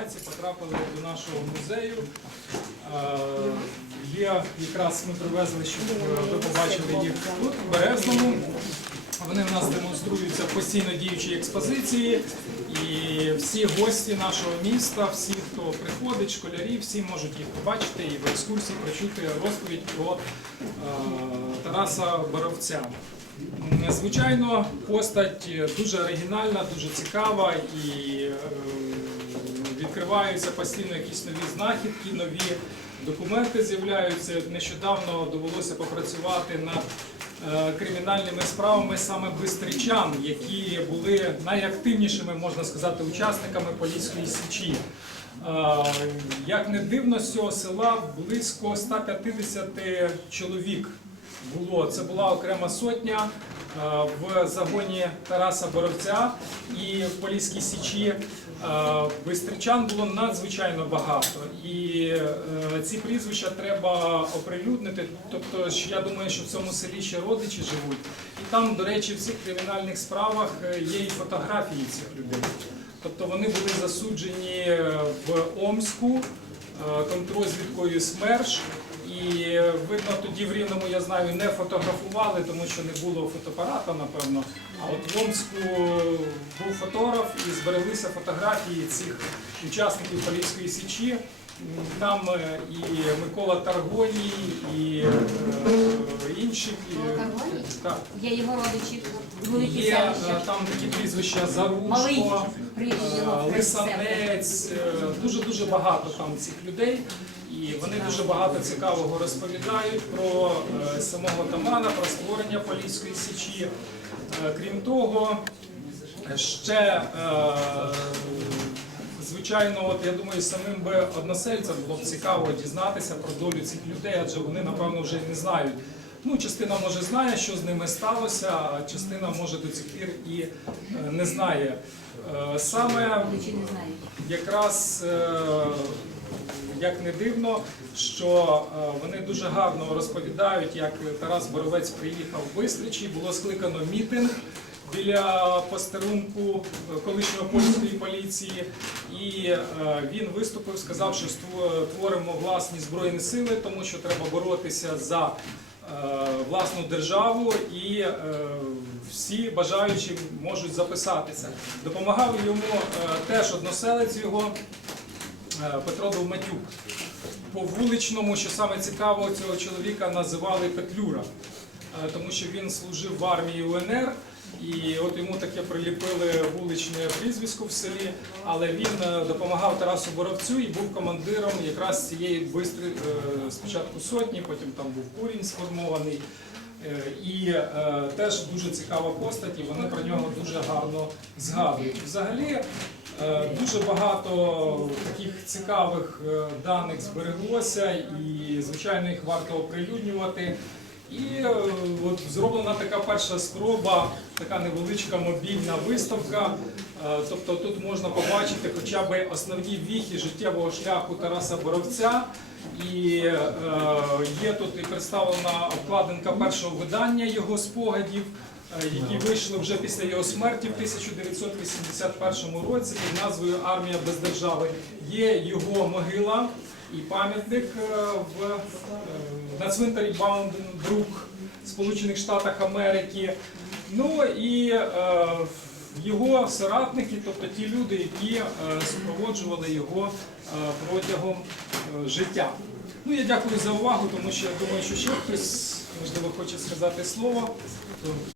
праці потрапили до нашого музею. Е, Є якраз ми привезли, щоб ви побачили їх тут, в Березному. Вони в нас демонструються постійно діючій експозиції, і всі гості нашого міста, всі, хто приходить, школярі, всі можуть їх побачити і в екскурсії прочути розповідь про е, Тараса Боровця. Звичайно, постать дуже оригінальна, дуже цікава і е, відкриваються постійно якісь нові знахідки, нові документи з'являються. Нещодавно довелося попрацювати над е, кримінальними справами саме бистричан, які були найактивнішими, можна сказати, учасниками Поліської січі. Е, Як не дивно, з цього села близько 150 чоловік було. Це була окрема сотня в загоні Тараса Боровця і в Поліській Січі. е, Бистричан було надзвичайно багато. І е, ці прізвища треба оприлюднити. Тобто, я думаю, що в цьому селі ще родичі живуть. І там, до речі, в цих кримінальних справах е, є і фотографії цих людей. Тобто вони були засуджені е, в Омську е, контррозвідкою СМЕРШ. І е, видно, тоді в Рівному, я знаю, не фотографували, тому що не було фотоапарата, напевно. А от в Омську був фотограф і збереглися фотографії цих учасників Поліської січі. Там е, і Микола Таргоній, і е, Таргоній? Так. Є його родичі, великі Є е, селища. там такі прізвища Малий Зарушко, е, Лисанець, е, дуже дуже багато там цих людей. І вони дуже багато цікавого розповідають про е, самого Тамана, про створення Поліської січі. Е, Крім того, ще е, звичайно, от я думаю, самим би односельцям було б цікаво дізнатися про долю цих людей, адже вони напевно вже не знають. Ну, частина може знає, що з ними сталося, а частина може до цих пір і не знає. Саме якраз як не дивно, що е, вони дуже гарно розповідають, як Тарас Боровець приїхав в Бистричі, було скликано мітинг біля постерунку е, колишнього польської поліції, і е, він виступив, сказав, що творимо власні збройні сили, тому що треба боротися за власну державу і всі бажаючі можуть записатися. Допомагав йому теж односелець його Петро Довматюк. По вуличному, що саме цікаво, цього чоловіка називали Петлюра, е, тому що він служив в армії УНР. І от йому таке приліпили вуличне прізвисько в селі, але він е, допомагав Тарасу Боровцю і був командиром якраз цієї бистри е, спочатку сотні, потім там був курінь сформований. Е, І е, теж дуже цікава постать, і вони про нього дуже гарно згадують. Взагалі е, дуже багато таких цікавих е, даних збереглося, і звичайно їх варто оприлюднювати. І е, от зроблена така перша спроба, така невеличка мобільна виставка. Е, Тобто тут можна побачити хоча б основні віхи життєвого шляху Тараса Боровця. І е, є тут і представлена обкладинка першого видання його спогадів, е, які вийшли вже після його смерті в 1981 році під назвою Армія без держави. Є його могила і пам'ятник в, на цвинтарі Баунденбрук Сполучених Штатах Америки. Ну і е, його соратники, тобто ті люди, які е, супроводжували його е, протягом життя. Ну я дякую за увагу, тому що я думаю, що ще хтось можливо хоче сказати слово.